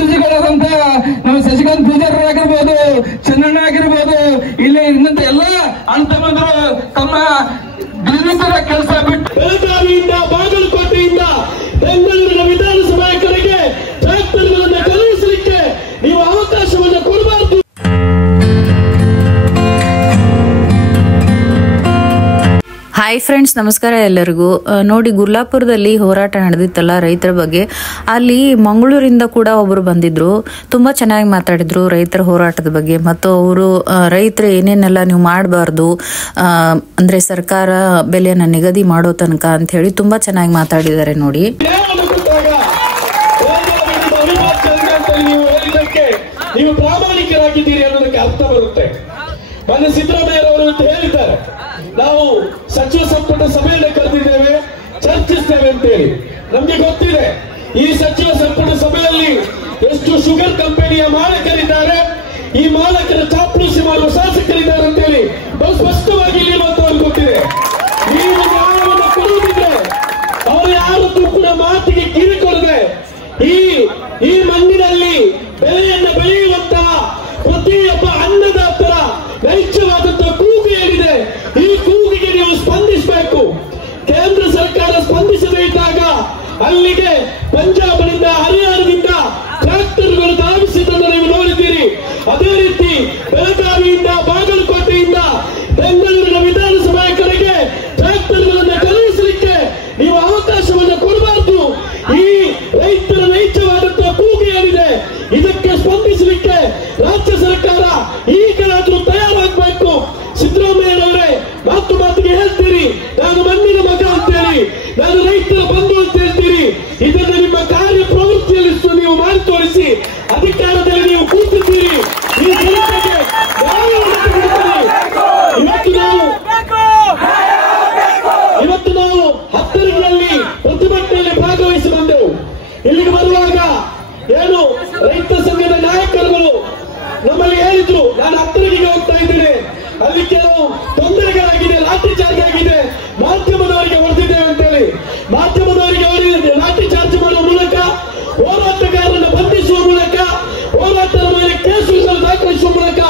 ಗುರುಜಿಗಳಾದಂತ ನಮ್ಮ ಶಶಿಕಾಂತ್ ಪೂಜಾರಿ ಆಗಿರ್ಬೋದು, ಚನ್ನಣ್ಣ ಆಗಿರ್ಬೋದು, ಇಲ್ಲಿ ಇನ್ನಂತ ಎಲ್ಲ ಅಣ್ತಮ್ಮಂದ್ರು ತಮ್ಮ ದಿನನಿತ್ಯದ ಕೆಲಸ ಬಿಟ್ಟು ಬೆಳಗಾವಿಯಿಂದ ಬಾಗಲಕೋಟೆಯಿಂದ ಬೆಂಗಳೂರಿನ ವಿಧಾನಸಭಾ ಕಡೆಗೆ ಟ್ರ್ಯಾಕ್ಟರ್ಗಳನ್ನು ಖರೀದಿಸಲಿಕ್ಕೆ ನೀವು ಅವಕಾಶವನ್ನು ಕೊಡಬಾರದು. ಹಾಯ್ ಫ್ರೆಂಡ್ಸ್, ನಮಸ್ಕಾರ ಎಲ್ಲರಿಗೂ. ನೋಡಿ, ಗುರ್ಲಾಪುರದಲ್ಲಿ ಹೋರಾಟ ನಡೆದಿತ್ತಲ್ಲ ರೈತರ ಬಗ್ಗೆ, ಅಲ್ಲಿ ಮಂಗಳೂರಿಂದ ಕೂಡ ಒಬ್ಬರು ಬಂದಿದ್ರು. ತುಂಬ ಚೆನ್ನಾಗಿ ಮಾತಾಡಿದ್ರು ರೈತರ ಹೋರಾಟದ ಬಗ್ಗೆ. ಮತ್ತು ಅವರು ರೈತರು ಏನೇನೆಲ್ಲ ನೀವು ಮಾಡಬಾರ್ದು, ಅಂದರೆ ಸರ್ಕಾರ ಬೆಲೆಯನ್ನು ನಿಗದಿ ಮಾಡೋ ತನಕ ಅಂತ ಹೇಳಿ ತುಂಬ ಚೆನ್ನಾಗಿ ಮಾತಾಡಿದ್ದಾರೆ ನೋಡಿ. ನೀವು ಪ್ರಾಮಾಣಿಕರಾಗಿದ್ದೀರಿ ಅನ್ನೋದಕ್ಕೆ ಅರ್ಥ ಬರುತ್ತೆ. ಮೊನ್ನೆ ಸಿದ್ದರಾಮಯ್ಯರವರು ಅಂತ ಹೇಳಿದ್ದಾರೆ, ನಾವು ಸಚಿವ ಸಂಪುಟ ಸಭೆಯನ್ನು ಕರೆದಿದ್ದೇವೆ, ಚರ್ಚಿಸ್ತೇವೆ ಅಂತೇಳಿ. ನಮ್ಗೆ ಗೊತ್ತಿದೆ ಈ ಸಚಿವ ಸಂಪುಟ ಸಭೆಯಲ್ಲಿ ಎಷ್ಟು ಶುಗರ್ ಕಂಪನಿಯ ಮಾಲಕರಿದ್ದಾರೆ, ಈ ಮಾಲಕರ ಚಾಪಲೂಸಿ ಮಾಡುವ ಶಾಸಕರಿದ್ದಾರೆ ಅಂತೇಳಿ ಬಹಳ ಸ್ಪಷ್ಟವಾಗಿ ಇಲ್ಲಿ ಮಾತುಗಳು ಗೊತ್ತಿದೆ. ನೀವು ನ್ಯಾಯವನ್ನು ಕೊಡುವುದಿದ್ರೆ ಅವರು ಯಾರದ್ದು ಕೂಡ ಮಾತಿಗೆ ಕಿರಿಕೊಡದೆ ಈ ಮಣ್ಣಿನಲ್ಲಿ ಬೆಳೆಯನ್ನು ಬೆಳೆಯುವಂತಹ ಪ್ರತಿಯೊಬ್ಬ ಅನ್ನದಾತರ ನೈಜವಾದಂತಹ ಕೂಗು ಏನಿದೆ, ಈ ಕೂಗಿಗೆ ನೀವು ಸ್ಪಂದಿಸಬೇಕು. ಕೇಂದ್ರ ಸರ್ಕಾರ ಸ್ಪಂದಿಸದೇ ಇದ್ದಾಗ ಅಲ್ಲಿಗೆ ಪಂಜಾಬ್ನಿಂದ ಹರಿಯಾಣದಿಂದ ಟ್ರ್ಯಾಕ್ಟರ್ಗಳು ಧಾವಿಸಿದ್ದನ್ನು ನೀವು ನೋಡಿದ್ದೀರಿ. ಅದೇ ರೀತಿ ಬೆಳಗಾವಿಯಿಂದ ಬಾಗಲಕೋಟೆಯಿಂದ ಬೆಂಗಳೂರಿನ ವಿಧಾನಸಭಾ ಕಡೆಗೆ ಟ್ರ್ಯಾಕ್ಟರ್ಗಳನ್ನು ಖರೀದಿಸಲಿಕ್ಕೆ ನೀವು ಅವಕಾಶವನ್ನು ಕೊಡಬಾರದು. ಈ ರೈತರ ನೈಜವಾದಂತಹ ಕೂಗು ಏನಿದೆ, ಇದಕ್ಕೆ ಸ್ಪಂದಿಸಲಿಕ್ಕೆ ರಾಜ್ಯ ಸರ್ಕಾರ ಈಗಲಾದ್ರೂ ತಯಾರಾಗಬೇಕು. ಸಿದ್ದರಾಮಯ್ಯನವರೇ ಮಾತಿಗೆ ಹೇಳ್ತೀರಿ, ನಾನು ಮಣ್ಣಿನ ಮಗ ಅಂತೇಳಿ, ನಾನು ರೈತರ ಬಂಧು ಅಂತ ಹೇಳ್ತೀರಿ. ಇದನ್ನು ನಿಮ್ಮ ಕಾರ್ಯ ಪ್ರವೃತ್ತಿಯಲ್ಲಿ ನೀವು ಮಾಡಿ ತೋರಿಸಿ. ಅಧಿಕಾರದಲ್ಲಿ ನೀವು ಕೂತಿದ್ದೀರಿ, ಈ ಜನತೆಗೆ ಇವತ್ತು ನಾವು ಹತ್ತರಿಗಳಲ್ಲಿ ಪ್ರತಿಭಟನೆಯಲ್ಲಿ ಭಾಗವಹಿಸಿ ಬಂದೆವು. ಇಲ್ಲಿಗೆ ಬರುವಾಗ ಏನು ರೈತ ಸಂಘದ ನಾಯಕರುಗಳು ನಮ್ಮಲ್ಲಿ ಹೇಳಿದ್ರು, ನಾನು ಹತ್ತರಿಗೆ ಹೋಗ್ತಾ ಇದ್ದೇನೆ, ಅಲ್ಲಿ ಕೆಲವು ತೊಂದರೆಗಳಾಗಿದೆ, ಲಾಠಿ ಚಾರ್ಜ್ ಆಗಿದೆ, ಮಾಧ್ಯಮದವರಿಗೆ ಹೊಡೆದಿದ್ದೇವೆ ಅಂತೇಳಿ. ಮಾಧ್ಯಮದವರಿಗೆ ಅವರಿಗೆ ಲಾಠಿ ಚಾರ್ಜ್ ಮಾಡುವ ಮೂಲಕ, ಹೋರಾಟಗಾರರನ್ನು ಬಂಧಿಸುವ ಮೂಲಕ, ಹೋರಾಟದ ಮೇಲೆ ಕೇಸುಗಳನ್ನು ದಾಖಲಿಸುವ ಮೂಲಕ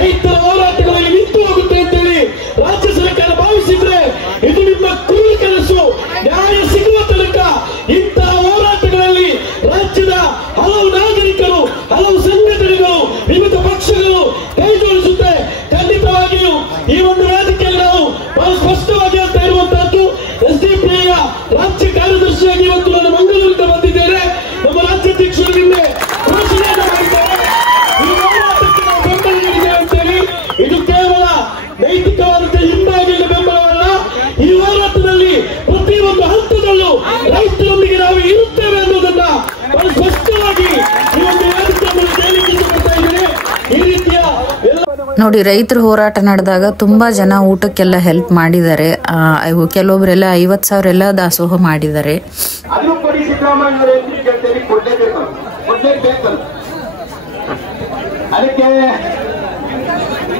ರೈತರ ಹೋರಾಟಗಳಲ್ಲಿ ನಿಂತು ಹೋಗುತ್ತೆ ಅಂತೇಳಿ ರಾಜ್ಯ ಸರ್ಕಾರ ಭಾವಿಸಿದ್ರೆ ಇದು ನಿಮ್ಮ ಕುರುಡು ಕನಸು. ನ್ಯಾಯ ಸಿಗುವ ತನಕ ಇಂತಹ ಹೋರಾಟಗಳಲ್ಲಿ ರಾಜ್ಯದ ಹಲವು ನಾಗರಿಕರು, ಹಲವು ಸಂಘಟನೆಗಳು, ವಿವಿಧ ಪಕ್ಷಗಳು ಕೈ ಜೋಡಿಸುತ್ತೆ. ಖಂಡಿತವಾಗಿಯೂ ಈ ಒಂದು ವೇದಿಕೆಯಲ್ಲಿ ನಾವು ಬಹಳ ಸ್ಪಷ್ಟವಾಗಿ ಅಂತ ಇರುವಂತಹದ್ದು, ಎಸ್ಡಿಪಿಐ ರಾಜ್ಯ ಕಾರ್ಯದರ್ಶಿಯಾಗಿ ಇವತ್ತು ನಾನು ಮಂಗಳೂರಿಂದ ಬಂದಿದ್ದೇನೆ. ನಮ್ಮ ರಾಜ್ಯಾಧ್ಯಕ್ಷರು ನಿನ್ನೆ ಘೋಷಣೆಯನ್ನು ಮಾಡಿದ್ದಾರೆ, ಈ ಹೋರಾಟಕ್ಕೆ ನಾವು ಬೆಂಬಲ ನೀಡಿದ್ದೇವೆ ಅಂತೇಳಿ. ಇದು ಕೇವಲ ನೈತಿಕವಾದಂತಹ ಹಿಂಬಾಗಿಲಿನ ಬೆಂಬಲವಲ್ಲ, ಈ ಹೋರಾಟದಲ್ಲಿ ಪ್ರತಿಯೊಂದು ಹಂತದಲ್ಲೂ ರೈತರೊಂದಿಗೆ ನಾವು ಇರುತ್ತೇವೆ ಅನ್ನೋದನ್ನ ಬಹಳ ಸ್ಪಷ್ಟವಾಗಿ ಈ ಒಂದು ವೇದಿಕೆಯನ್ನು ಹೇಳಿಕೆ ಬರ್ತಾ ಇದ್ದೇನೆ. ಈ ರೀತಿಯ ನೋಡಿ, ರೈತರ ಹೋರಾಟ ನಡೆದಾಗ ತುಂಬಾ ಜನ ಊಟಕ್ಕೆಲ್ಲ ಹೆಲ್ಪ್ ಮಾಡಿದ್ದಾರೆ. ಕೆಲವೊಬ್ಬರೆಲ್ಲ 50,000 ಎಲ್ಲ ದಾಸೋಹ ಮಾಡಿದ್ದಾರೆ. ಅದಕ್ಕೆ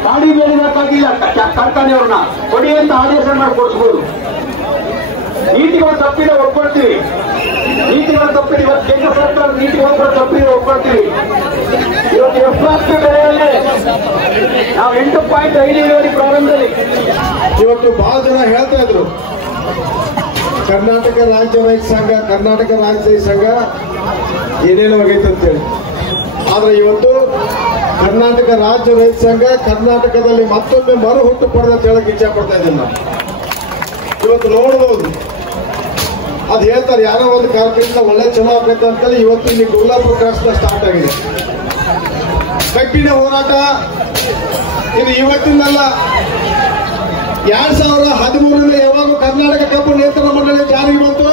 ಗಾಡಿ ಬೆಳಿಬೇಕಾಗಿಲ್ಲ, ಕಾರ್ಖಾನೆಯವ್ರನ್ನ ಕೊಡಿ ಅಂತ ಆದೇಶ ಮಾಡಿ ಕೊಡಿಸ್ಬೋದು. ನೀತಿಗಳು ತಪ್ಪಿದೆ ಒಪ್ಕೊಳ್ತೀವಿ, ನೀತಿಗಳು ತಪ್ಪಿದೆ. ಇವತ್ತು ಕೇಂದ್ರ ಸರ್ಕಾರ ನೀತಿಗಳು ತಪ್ಪಿದೆ ಒಪ್ಕೊಳ್ತೀವಿ. ಇವತ್ತು ಎಫ್ರಾಸ್ಟ್ರ ಬೆಲೆಯಲ್ಲಿ ನಾವು 8.5 ಇಳುವರಿ ಪ್ರಾರಂಭದಲ್ಲಿ. ಇವತ್ತು ಬಹಳ ಜನ ಹೇಳ್ತಾ ಇದ್ರು, ಕರ್ನಾಟಕ ರಾಜ್ಯ ರೈತ ಸಂಘ, ಕರ್ನಾಟಕ ರಾಜ್ಯ ರೈತ ಸಂಘ ಏನೇನೋ ಆಗೈತೆ ಅಂತೇಳಿ. ಆದ್ರೆ ಇವತ್ತು ಕರ್ನಾಟಕ ರಾಜ್ಯ ರೈತ ಸಂಘ ಕರ್ನಾಟಕದಲ್ಲಿ ಮತ್ತೊಮ್ಮೆ ಮರು ಹುಟ್ಟು ಪಡೆದ ಹೇಳಕ್ ಇಚ್ಛೆ ಪಡ್ತಾ ಇದ್ದೀನಿ ನಾವು. ಇವತ್ತು ನೋಡಬಹುದು, ಅದು ಹೇಳ್ತಾರೆ ಯಾರೋ ಒಂದು ಕಾರ್ಯಕ್ರಮದಿಂದ ಒಳ್ಳೆ ಚಲೋ ಆಗೈತೆ ಅಂತೇಳಿ ಇವತ್ತು ಇಲ್ಲಿ ಗುರ್ಲಾಪುರ ಕ್ರಾಸ್ನ ಸ್ಟಾರ್ಟ್ ಆಗಿದೆ ಕಬ್ಬಿನ ಹೋರಾಟ. ಇದು ಇವತ್ತಿನಲ್ಲ, 2013 ಯಾವಾಗ ಕರ್ನಾಟಕ ಕಬ್ಬು ನಿಯಂತ್ರಣ ಮಂಡಳಿ ಜಾರಿಗೆ ಬಂತು,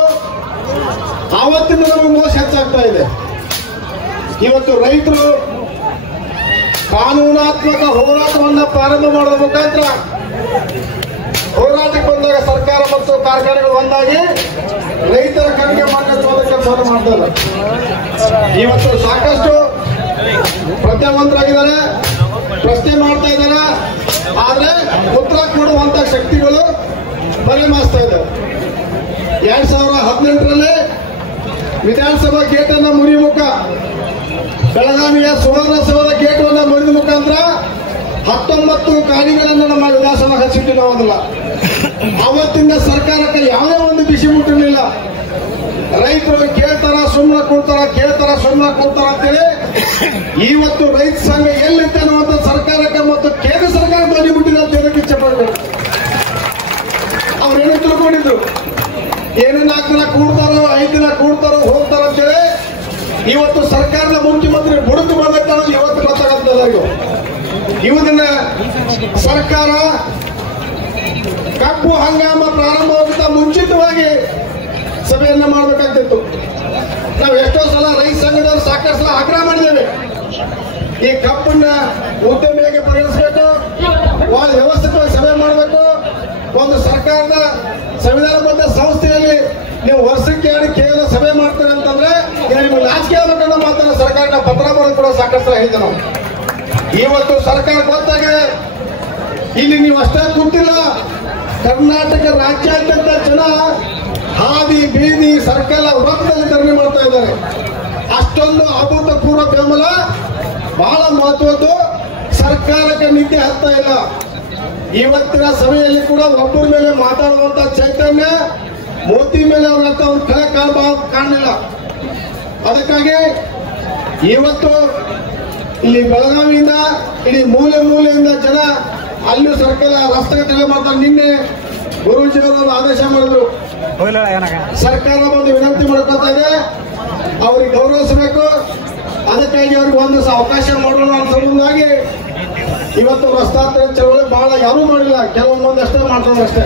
ಆವತ್ತಿನ ನಮಗೆ ಮೋಸ ಹೆಚ್ಚಾಗ್ತಾ ಇದೆ. ಇವತ್ತು ರೈತರು ಕಾನೂನಾತ್ಮಕ ಹೋರಾಟವನ್ನು ಪ್ರಾರಂಭ ಮಾಡುವ ಮುಖಾಂತರ ಹೋರಾಟಕ್ಕೆ ಬಂದಾಗ ಸರ್ಕಾರ ಮತ್ತು ಕಾರ್ಖಾನೆಗಳು ಒಂದಾಗಿ ರೈತರ ಕಣ್ಣಿಗೆ ಮಾನ್ಯವಾದ ಕೆಲಸವನ್ನು ಮಾಡ್ತಾರೆ. ಇವತ್ತು ಸಾಕಷ್ಟು ಪ್ರಜ್ಞಾವಂತರಾಗಿದ್ದಾರೆ, ಪ್ರಶ್ನೆ ಮಾಡ್ತಾ ಇದ್ದಾರೆ, ಆದ್ರೆ ಉತ್ತರ ಕೊಡುವಂತ ಶಕ್ತಿಗಳು ಪರಿಮಾಸ್ತಾ ಇದ್ದಾರೆ. 2018ರಲ್ಲಿ ವಿಧಾನಸಭಾ ಗೇಟ್ ಅನ್ನ ಮುರಿಮುಖ ಬೆಳಗಾವಿಯ ಸುವರ್ಣ ಸೌಧ ಗೇಟನ್ನು ಮುರಿದ ಮುಖಾಂತರ 19 ಗಾಡಿಗಳನ್ನು ನಮ್ಮ ವಿಧಾನಸಭಾ ಹಚ್ಚಿಟ್ಟು ನಾವಲ್ಲ. ಅವತ್ತಿಂದ ಸರ್ಕಾರಕ್ಕೆ ಯಾವುದೇ ಒಂದು ಬಿಸಿ ಮುಟ್ಟಿರಲಿಲ್ಲ. ರೈತರು ಕೇಳ್ತಾರ ಸುಮ್ಮನೆ ಕೊಡ್ತಾರ ಅಂತೇಳಿ ಇವತ್ತು ರೈತ ಸಂಘ ಎಲ್ಲಿತ್ತು ಅನ್ನುವಂಥ ಸರ್ಕಾರಕ್ಕೆ ಮತ್ತು ಕೇಂದ್ರ ಸರ್ಕಾರ ಬಂದಿಬಿಟ್ಟಿದೆ ಅಂತ ಹೇಳಕ್ಕೆ ಇಚ್ಛೆ ಪಡ್ಬೇಕು. ಅವ್ರೇನು ತಿಳ್ಕೊಂಡಿದ್ರು, ಏನು 4 ದಿನ ಕೂಡ್ತಾರೋ 5 ದಿನ ಕೂಡ್ತಾರೋ ಹೋಗ್ತಾರ ಅಂತೇಳಿ ಇವತ್ತು ಸರ್ಕಾರದ ಮುಖ್ಯಮಂತ್ರಿ ಬುಡಕು ಬಂದಕ್ಕೆ ಇವತ್ತು ಗೊತ್ತಾಗುತ್ತೆ ಎಲ್ಲರಿಗೂ. ಇವನ್ನ ಸರ್ಕಾರ ಕಬ್ಬು ಹಂಗಾಮ ಪ್ರಾರಂಭವಾಗುತ್ತಾ ಮುಂಚಿತವಾಗಿ ಸಭೆಯನ್ನ ಮಾಡಬೇಕಾಗ್ತಿತ್ತು. ನಾವು ಎಷ್ಟೋ ಸಲ ರೈತ ಸಂಘದವರು ಸಾಕಷ್ಟು ಸಲ ಆಗ್ರಹ ಮಾಡಿದ್ದೇವೆ. ಈ ಕಬ್ಬನ್ನ ಉದ್ಯಮಿಯಾಗಿ ಪರಿಗಣಿಸಬೇಕು, ವ್ಯವಸ್ಥಿತವಾಗಿ ಸಭೆ ಮಾಡಬೇಕು. ಒಂದು ಸರ್ಕಾರದ ಸಂವಿಧಾನಬದ್ಧ ಸಂಸ್ಥೆಯಲ್ಲಿ ನೀವು ವರ್ಷಕ್ಕೆ ಕೇವಲ ಸಭೆ ಮಾಡ್ತೀರಿ ಅಂತಂದ್ರೆ ನಿಮಗೆ ನಾಚಿಕೆ ಆಗಬೇಕನ್ನೋ ಮಾತನ್ನ ಸರ್ಕಾರನ ಪತ್ರ ಬರೆದು ಕೂಡ ಸಾಕಷ್ಟು ಸಲ ಹೇಳಿದ್ದೆ ನಾವು. ಇವತ್ತು ಸರ್ಕಾರ ಗೊತ್ತಾಗಿದೆ, ಇಲ್ಲಿ ನೀವು ಅಷ್ಟೇ ಕೂತಿಲ್ಲ, ಕರ್ನಾಟಕ ರಾಜ್ಯಾದ್ಯಂತ ಜನ ಹಾದಿ ಬೀದಿ ಸರ್ಕಲ್ ವೃತ್ತದಲ್ಲಿ ಧರಣಿ ಮಾಡ್ತಾ ಇದ್ದಾರೆ. ಅಷ್ಟೊಂದು ಅಭೂತಪೂರ್ವ ಬೆಂಬಲ, ಬಹಳ ಮಹತ್ವದ್ದು. ಸರ್ಕಾರಕ್ಕೆ ನಿದ್ದೆ ಹತ್ತಾ ಇಲ್ಲ. ಇವತ್ತಿನ ಸಭೆಯಲ್ಲಿ ಕೂಡ ಒಬ್ಬರ ಮೇಲೆ ಮಾತಾಡುವಂತ ಚೈತನ್ಯ, ಮೋದಿ ಮೇಲೆ ಅವರಂತ ಒಂದು ಕಳೆ ಕಾಣಲಿಲ್ಲ. ಅದಕ್ಕಾಗಿ ಇವತ್ತು ಇಲ್ಲಿ ಬೆಳಗಾವಿಯಿಂದ ಇಡೀ ಮೂಲೆಯಿಂದ ಜನ ಅಲ್ಲೂ ಸರ್ಕಾರ ರಸ್ತೆಗೆ ತಲೆ ಮಾಡ್ತಾರೆ. ನಿನ್ನೆ ಗುರೂಜಿಯವರು ಆದೇಶ ಮಾಡಿದ್ರು, ಸರ್ಕಾರ ಒಂದು ವಿನಂತಿ ಮಾಡ್ಕೊತಾ ಇದೆ, ಅವ್ರಿಗೆ ಗೌರವಿಸಬೇಕು. ಅದಕ್ಕಾಗಿ ಅವ್ರಿಗೆ ಒಂದು ಅವಕಾಶ ಮಾಡೋಣ ಅಂತ ಸಂಬಂಧವಾಗಿ ಇವತ್ತು ರಸ್ತಾಂತರ ಚಳವಳಿ ಬಹಳ ಯಾರೂ ಮಾಡಿಲ್ಲ, ಕೆಲವೊಂದಷ್ಟೇ ಮಾಡ್ತಾರೆ ಅಷ್ಟೇ.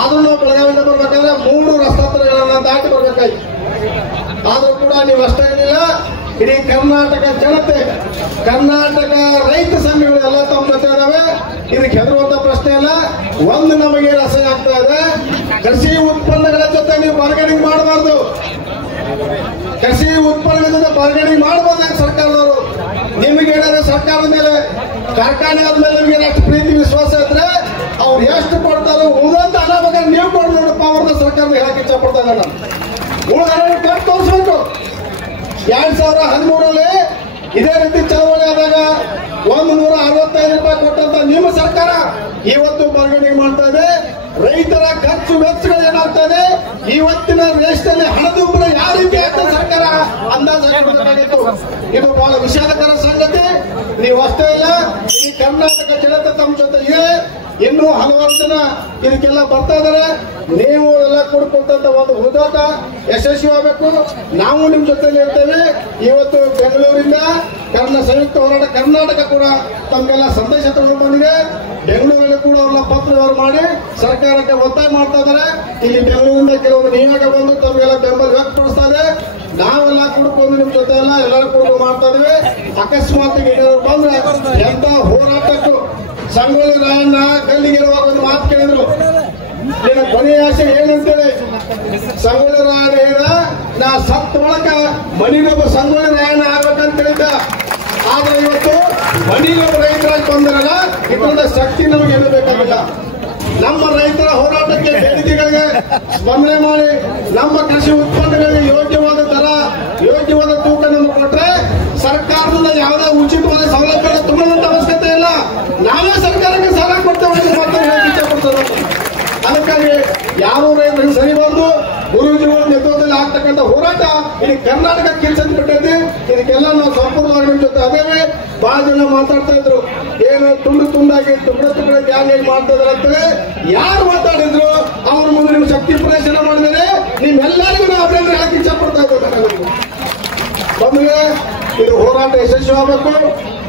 ಆದ್ರೂ ನಾವು ಬೆಳಗಾವಿಯಿಂದ ಬರ್ಬೇಕಾದ್ರೆ 3 ರಸ್ತಾಂತರಗಳನ್ನ ದಾಟಿ ಬರ್ಬೇಕಾಯ್ತು. ಆದ್ರೂ ಕೂಡ ನೀವು ಅಷ್ಟೇ ಏನಿಲ್ಲ, ಇಡೀ ಕರ್ನಾಟಕ ಜನತೆ, ಕರ್ನಾಟಕ ರೈತ ಸಂಘಗಳು ಎಲ್ಲ ತಮ್ಮ ಜೊತೆ ಇದಾವೆ. ಇದಕ್ಕೆ ಹೆದರುವಂತ ಪ್ರಶ್ನೆ ಇಲ್ಲ. ಒಂದು ನಮಗೆ ಅಸಹ್ಯ ಆಗ್ತಾ ಇದೆ, ಕೃಷಿ ಉತ್ಪನ್ನಗಳ ಜೊತೆ ನೀವು ಬಾರ್ಗೇನಿಂಗ್ ಮಾಡಬಾರ್ದು. ಕೃಷಿ ಉತ್ಪನ್ನಗಳ ಜೊತೆ ಬಾರ್ಗೇನಿಂಗ್ ಮಾಡಬಾರ್ದು ಸರ್ಕಾರದವರು. ನಿಮಗೇನಾದ್ರೆ ಸರ್ಕಾರದ ಮೇಲೆ, ಕಾರ್ಖಾನೆ ಆದ್ಮೇಲೆ ನಿಮಗೆ ಎಷ್ಟು ಪ್ರೀತಿ ವಿಶ್ವಾಸ ಇದ್ರೆ ಅವ್ರು ಎಷ್ಟು ಕೊಡ್ತಾರೋ ಉಳಿದಂತ ಹಣ ಬಗ್ಗೆ ನೀವು ಕೊಡ್ ನೋಡಪ್ಪ ಅವ್ರನ್ನ ಸರ್ಕಾರದ ಹೇಳಕ್ಕೆ ಇಚ್ಛೆ ಪಡ್ತಾ ಇಲ್ಲ. ನಾನು ಉಳಿದ ಕಟ್ ತೋರಿಸ್ಬೇಕು. 2013ರಲ್ಲಿ ಇದೇ ರೀತಿ ಚಳವಳಿ ಆದಾಗ 165 ರೂಪಾಯಿ ಕೊಟ್ಟಂತ ನಿಮ್ಮ ಸರ್ಕಾರ ಇವತ್ತು ಬಾರ್ಗೇನಿಂಗ್ ಮಾಡ್ತಾ ಇದೆ. ರೈತರ ಖರ್ಚು ವೆಚ್ಚಗಳು ಏನಾಗ್ತಾ ಇದೆ, ಇವತ್ತಿನ ದೇಶದಲ್ಲಿ ಹಣದುಬ್ಬರ ಯಾವ ರೀತಿ ಅಂತ ಸರ್ಕಾರ ಅಂದಾಜು ಹಾಕಬೇಕಾಗಿತ್ತು. ಇದು ಬಹಳ ವಿಷಾದಕರ ಸಂಗತಿ. ನೀವು ಅಷ್ಟೇ ಇಲ್ಲ, ಈ ಕರ್ನಾಟಕ ಜನತೆ ತಮ್ಮ ಜೊತೆ ಇದೆ. ಇನ್ನೂ ಹಲವಾರು ಜನ ಇದಕ್ಕೆಲ್ಲ ಬರ್ತಾ ಇದಾರೆ. ನೀವು ಎಲ್ಲ ಕೊಡ್ಕೊಂತ ಒಂದು ಉದ್ಯೋಗ ಯಶಸ್ವಿ ಆಗಬೇಕು. ನಾವು ನಿಮ್ ಜೊತೆಲಿ ಇರ್ತೇವೆ. ಇವತ್ತು ಬೆಂಗಳೂರಿಂದ ಸಂಯುಕ್ತ ಹೋರಾಟ ಕರ್ನಾಟಕ ಕೂಡ ತಮ್ಗೆಲ್ಲ ಸಂದೇಶ ತಗೊಂಡು ಬಂದಿದೆ. ಬೆಂಗಳೂರಲ್ಲಿ ಕೂಡ ಅವ್ರನ್ನ ಪತ್ರ ವ್ಯವಹಾರ ಮಾಡಿ ಸರ್ಕಾರಕ್ಕೆ ಒತ್ತಾಯ ಮಾಡ್ತಾ ಇದ್ದಾರೆ. ಇಲ್ಲಿ ಬೆಂಗಳೂರಿಂದ ಕೆಲವೊಂದು ನಿಯೋಗ ಬಂದು ತಮ್ಗೆಲ್ಲ ಬೆಂಬಲ ವ್ಯಕ್ತಪಡಿಸ್ತಾ ಇದೆ. ನಾವೆಲ್ಲ ಕುಡ್ಕೊಂಡು ನಿಮ್ ಜೊತೆ ಎಲ್ಲ ಎಲ್ಲರೂ ಕುಡ್ಕೊಂಡು ಮಾಡ್ತಾ ಇದೀವಿ. ಅಕಸ್ಮಾತ್ ಏನಾದ್ರು ಬಂದ್ರೆ ಎಂತ ಹೋರಾಟಕ್ಕೂ ಸಂಗೊಳ್ಳಿ ರಾಯಣ್ಣ ಗಲ್ಲಿಗಿರುವಾಗ ಒಂದು ಮಾತು ಕೇಳಿದ್ರು, ನಿನ್ನ ಕೊನೆಯ ಆಸೆ ಏನಂತೇಳಿ. ಸಂಗೊಳ್ಳಿ ರಾಯಣ್ಣ ಹೇಳಿದ, ನಾ ಸತ್ತ ಒಳಕ ಮನಿಗೊಬ್ಬ ಸಂಗೊಳ್ಳಿ ರಾಯಣ್ಣ ಆಗ್ಬೇಕಂತ ಹೇಳಿದ್ದ. ಆದ್ರೆ ಇವತ್ತು ಮನಿಗೊಬ್ಬ ರೈತರಾಗಿ ಬಂದಿರಲ್ಲ, ಇದರಿಂದ ಶಕ್ತಿ ನಮಗೆ ಏನು ಬೇಕಾಗಿಲ್ಲ. ನಮ್ಮ ರೈತರ ಹೋರಾಟಕ್ಕೆ ಬೇಡಿಕೆಗಳಿಗೆ ಸ್ಪಂದನೆ ಮಾಡಿ ನಮ್ಮ ಕೃಷಿ ಉತ್ಪನ್ನಗಳಿಗೆ ಯೋಗ್ಯವಾದ ದರ, ಯೋಗ್ಯವಾದ ತೂಕ ನಮಗೆ ಕೊಟ್ರೆ ಸರ್ಕಾರದಿಂದ ಯಾವುದೇ ಉಚಿತವಾದ ಸೌಲಭ್ಯ ತುಂಬುವಂತ ಅವಶ್ಯಕತೆ ಇಲ್ಲ. ನಾವೇ ಸರ್ಕಾರಕ್ಕೆ ಸಾಲ ಕೊಡ್ತೇವೆ ಅಂತ ಇಷ್ಟಪಡ್ತದೆ. ಅದಕ್ಕಾಗಿ ಯಾರು ರೈತರಿಗೆ ಸರಿ ಬಂದು ಗುರೂಜಿಗಳ ನೇತೃತ್ವದಲ್ಲಿ ಆಗ್ತಕ್ಕಂಥ ಹೋರಾಟ ಇಡೀ ಕರ್ನಾಟಕ ಕಿಲ್ಸದ್ ಬಿಟ್ಟೈತಿ. ಇದಕ್ಕೆಲ್ಲ ನಾವು ಸಂಪೂರ್ಣವಾಗಿ ನಿಮ್ಮ ಜೊತೆ ಅದೇವೆ. ಬಹಳ ಜನ ಮಾತಾಡ್ತಾ ಇದ್ರು, ಏನು ತುಂಡಾಗಿ ತುಕಡೆ ಗ್ಯಾಂಗ್ ಮಾಡ್ತಾ ಇದಾರೆ ಅಂತೇಳಿ. ಯಾರು ಮಾತಾಡಿದ್ರು ಅವ್ರ ಮುಂದೆ ನಿಮ್ಗೆ ಶಕ್ತಿ ಪ್ರದರ್ಶನ ಮಾಡಿದರೆ ನಿಮ್ಮೆಲ್ಲರಿಗೂ ನಾವು ಅಭಿನಂದನೆ ಹೇಳಕ್ಕೆ ಇಚ್ಛೆ ಪಡ್ತಾ ಇದ್ದೇವೆ. ನಮಗೆ ಇದು ಹೋರಾಟ ಯಶಸ್ವಿ ಆಗಬೇಕು.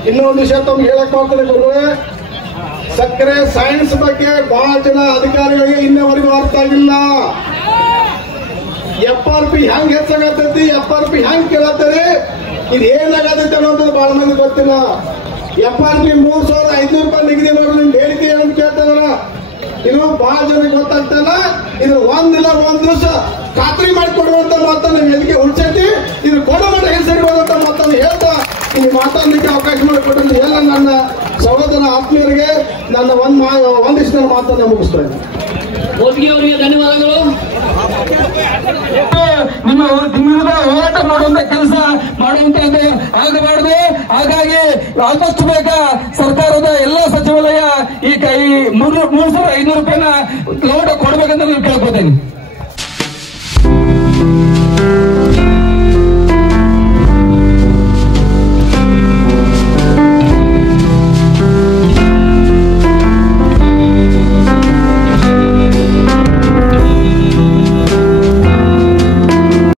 ಇನ್ನೊಂದು ವಿಷಯ ತಮ್ಗೆ ಹೇಳಕ್ ಮಾಡ್ತಾರೆ ಗುರುಗಳೇ, ಸಕ್ಕರೆ ಸೈನ್ಸ್ ಬಗ್ಗೆ ಬಹಳ ಜನ ಅಧಿಕಾರಿಗಳಿಗೆ ಇನ್ನವರೆಗೂ ಅರ್ಥ ಆಗಿಲ್ಲ. FRP ಹೆಂಗ್ ಹೆಚ್ಚಾಗತ್ತೈತಿ, FRP ಹೆಂಗ್ ಕೇಳತ್ತರಿ, ಇದು ಏನಾಗತ್ತೈತಿ ಅನ್ನೋದು ಬಹಳ ಮಂದಿ ಗೊತ್ತಿಲ್ಲ. FRP 3,500 ರೂಪಾಯಿ ನಿಗದಿ ಮಾಡಿ ನಿಮ್ ಬೇಡಿಕೆ ಏನಂತ ಕೇಳ್ತಾರ. ಇದು ಬಹಳ ಜನಕ್ಕೆ ಗೊತ್ತಾಗ್ತಲ್ಲ. ಇದು ಒಂದಿಲ್ಲ ಒಂದ್ ದಿವಸ ಖಾತ್ರಿ ಮಾಡಿಕೊಡುವಂತ ಮಾತನ್ನ ಎದಕ್ಕೆ ಹುಡ್ಸೈತಿ, ಇದು ಕೊಡೋ ಮಟ್ಟ ಸರಿ ಹೋದಂತ ಮಾತನ್ನು ಹೇಳ್ತಾ ಇಲ್ಲಿ ಮಾತಾಡ್ಲಿಕ್ಕೆ ಅವಕಾಶ ಮಾಡಿಕೊಟ್ಟು ಎಲ್ಲ ನನ್ನ ಸಹೋದರ ಆತ್ಮೀಯರಿಗೆ ನನ್ನ ಒಂದಿಷ್ಟು ಮಾತನ್ನ ಮುಗಿಸ್ತಾ ಇದ್ದೀನಿ. ಮೋದಿಗೆ ಅವರಿಗೆ ಧನ್ಯವಾದಗಳು. ನಿಮ್ಮ ವಿರುದ್ಧ ಹೋರಾಟ ಮಾಡುವಂತ ಕೆಲಸ ಮಾಡುವಂತದ್ದು ಆಗಬಾರದು. ಹಾಗಾಗಿ ಆದಷ್ಟು ಬೇಗ ಸರ್ಕಾರದ ಎಲ್ಲ ಸಚಿವಾಲಯ ಈ 3,500 ರೂಪಾಯಿನ ಲೋಡ್ ಕೊಡ್ಬೇಕಂತ ನಾನು ಕೇಳ್ಕೊತೇನೆ.